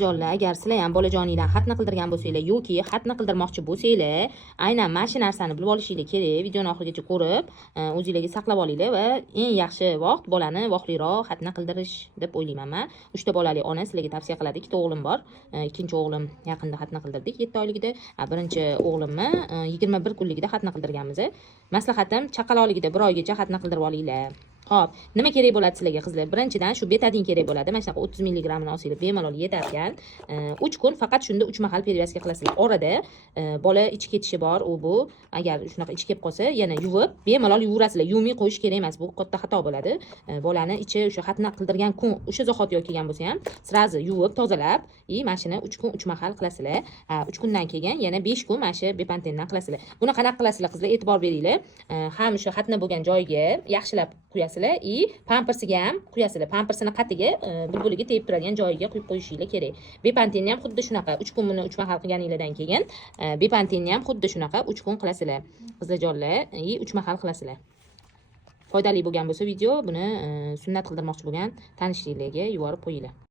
Jonlar, agar sizlar ham bolajoningizdan xatni qildirgan bo'lsanglar yoki xatni qildirmoqchi bo'lsanglar, aynan mana shu narsani bilib olishinglar kerak. Videoni oxirigacha ko'rib, o'zingizlarga saqlab olinglar va eng yaxshi vaqt bolani vaqtliroq xatni qildirish deb o'ylayman men. 3 ta bolali ona sizlarga tavsiya qiladi. 2 ta o'g'lim bor. Ikkinchi o'g'lim yaqinda xatni qildirdik 7 oyligida. Birinchi o'g'limni 21 kunligida xatni qildirganmiz. Maslahatim chaqaloqligida 1 oygacha xatni qildirib olinglar. Xo'p, nima kerak bo'ladi sizlarga qizlar? Birinchidan shu betadin kerak bo'ladi. Mana shunaqa 30 mg ni olsanglar bemalol yetar ekan. 3 kun faqat shunda 3 mahal perevazka qilasizlar. Orada bola ichi ketishi bor, u bu. Agar shunaqa ichi kelib qolsa, yana yuvib, bemalol yuvaverasizlar. Yuvmay qo'yish kerak emas. Bu katta xato bo'ladi. Bolani ichi o'sha xatni qildirgan kun, o'sha zahot yoki kelgan bo'lsa ham, sirazi yuvib, tozalab, mana shuni 3 kun 3 mahal qilasizlar. 3 kundan keyin yana 5 kun mana shu bepantendan qilasizlar. Buni qanaqa qilasizlar qizlar? E'tibor beringlar. Ham o'sha xatni bo'lgan joyiga yaxshilab quyasizlar. Pampersiga ham quyasizlar. Pampersini qatiga, bulbuliga tegib turadigan joyiga quyib qo'yishinglar kerak. Bepantenni ham xuddi shunaqa 3 kun buni 3 mahal qilganinglardan keyin bepantenni ham xuddi shunaqa 3 kun qilasizlar. Qizlarjonlar, 3 mahal qilasizlar. Foydali bo'lgan bo'lsa video, buni sunnat qildirmoqchi bo'lgan tanishinglarga yuborib qo'yinglar.